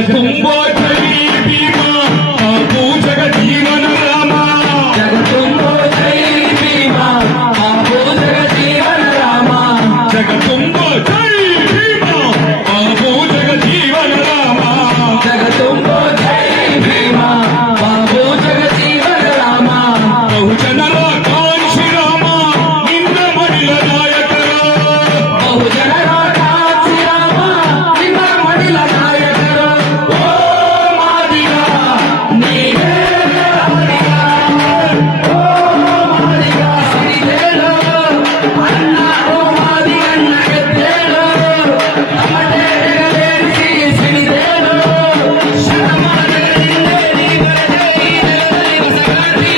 जगतुंबो जय भीमा आपू जगजीवन राम जगतुंबो जय भीमा आपू जगजीवन राम जगतुंबो जय भीमा आपू जगजीवन राम जगतुंबो जय भीमा आपू जगजीवन राम बहुजनर कांक्षी राम निन्न मಡಿಲ ನಾಯಕರ बहुजनर कांक्षी राम निन्न मडिಲ ನಾಯಕರ ಓ ಮಾದಿಗ ನೀನೇ ಮಾದಿಗ ಓ ಮಾದಿಗ ಸಿರಿದೇಳು ಅಣ್ಣ ಓ ಮಾದಿಗಣ್ಣ ಗೆದ್ದೇಳು ನಮ್ಮದೇ ಹೆಗಲೇರಿಸಿ ಸಿರಿದೇಳು ಶತಮಾನಗಳಿಂದ ನೀ ಬರದೆ ಈ ನೆಲದಲ್ಲಿ ಹೊಸಗಾಡಿ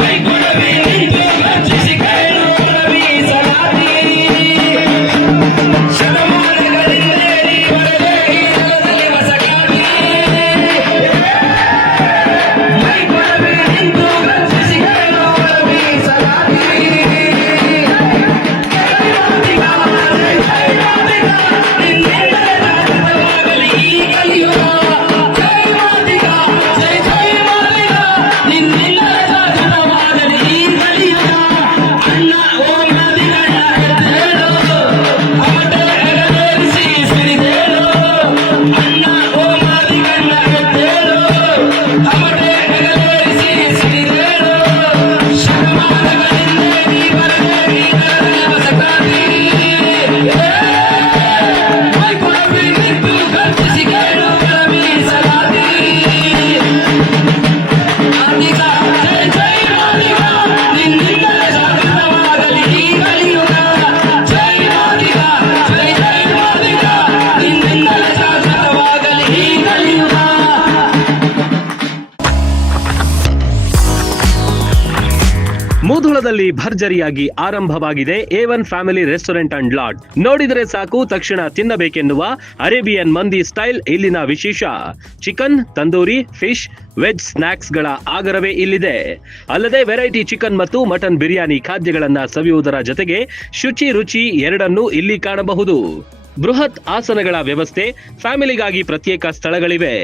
ಮೈ ಕೊಡವಿ ನಿಂತು ಗರ್ಜಿಸಿ ಕೈಲು ಕೊಡವಿ ಸಲಾತಿ ಶತಮಾನಗಳಿಂದ ನೀ ಬರದೆ ಈ ನೆಲದಲ್ಲಿ ಹೊಸಗಾಡಿ ಮೈ ಕೊಡವಿ ನಿಂತು ಗರ್ಜಿಸಿ ಕೈಲು ಕೊಡವಿ ಸಲಾತಿ ಮುಧೋಳದಲ್ಲಿ ಭರ್ಜರಿಯಾಗಿ ಆರಂಭವಾಗಿದೆ A1 family restaurant and lodge. ನೋಡಿದರೆ ಸಾಕು ತಕ್ಷಣ ತಿನ್ನಬೇಕೆನ್ನುವ ಅರೇಬಿಯನ್ ಮಂದಿ ಸ್ಟೈಲ್ ಇಲ್ಲಿನ ವಿಶೇಷ. Chicken, tandoori, fish, veg snacks ಗಳ ಆಗರವೇ ಇಲ್ಲಿದೆ. ಅಲ್ಲದೆ ವೆರೈಟಿ ಚಿಕನ್ ಮತ್ತು ಮಟನ್ ಬಿರಿಯಾನಿ ಖಾದ್ಯಗಳನ್ನ ಸವಿಯುವುದರ ಜೊತೆಗೆ ಶುಚಿ ರುಚಿ ಎರಡನ್ನೂ ಇಲ್ಲಿ ಕಾಣಬಹುದು. ಬೃಹತ್ ಆಸನಗಳ ವ್ಯವಸ್ಥೆ, ಫ್ಯಾಮಿಲಿಗಾಗಿ ಪ್ರತ್ಯೇಕ ಸ್ಥಳಗಳಿವೆ.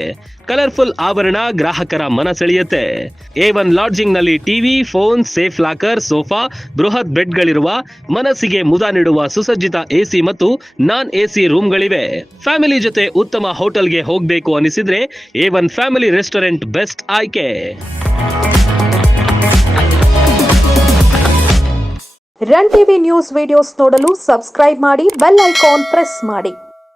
ಕಲರ್ಫುಲ್ ಆವರಣ ಗ್ರಾಹಕರ ಮನ ಸೆಳೆಯುತ್ತೆ. A1 ಲಾಡ್ಜಿಂಗ್ ನಲ್ಲಿ TV, phone, safe locker, sofa, ಬೃಹತ್ ಬೆಡ್ಗಳಿರುವ, ಮನಸ್ಸಿಗೆ ಮುದ ನೀಡುವ ಸುಸಜ್ಜಿತ ಎಸಿ ಮತ್ತು ನಾನ್ ಎಸಿ ರೂಮ್ಗಳಿವೆ. ಫ್ಯಾಮಿಲಿ ಜೊತೆ ಉತ್ತಮ ಹೋಟೆಲ್ಗೆ ಹೋಗಬೇಕು ಅನಿಸಿದ್ರೆ A1 ಫ್ಯಾಮಿಲಿ ರೆಸ್ಟೋರೆಂಟ್ ಬೆಸ್ಟ್ ಆಯ್ಕೆ. ರನ್ ಟಿವಿ ನ್ಯೂಸ್ ವಿಡಿಯೋಸ್ ನೋಡಲು ಸಬ್ಸ್ಕ್ರೈಬ್ ಮಾಡಿ, ಬೆಲ್ ಐಕಾನ್ ಪ್ರೆಸ್ ಮಾಡಿ.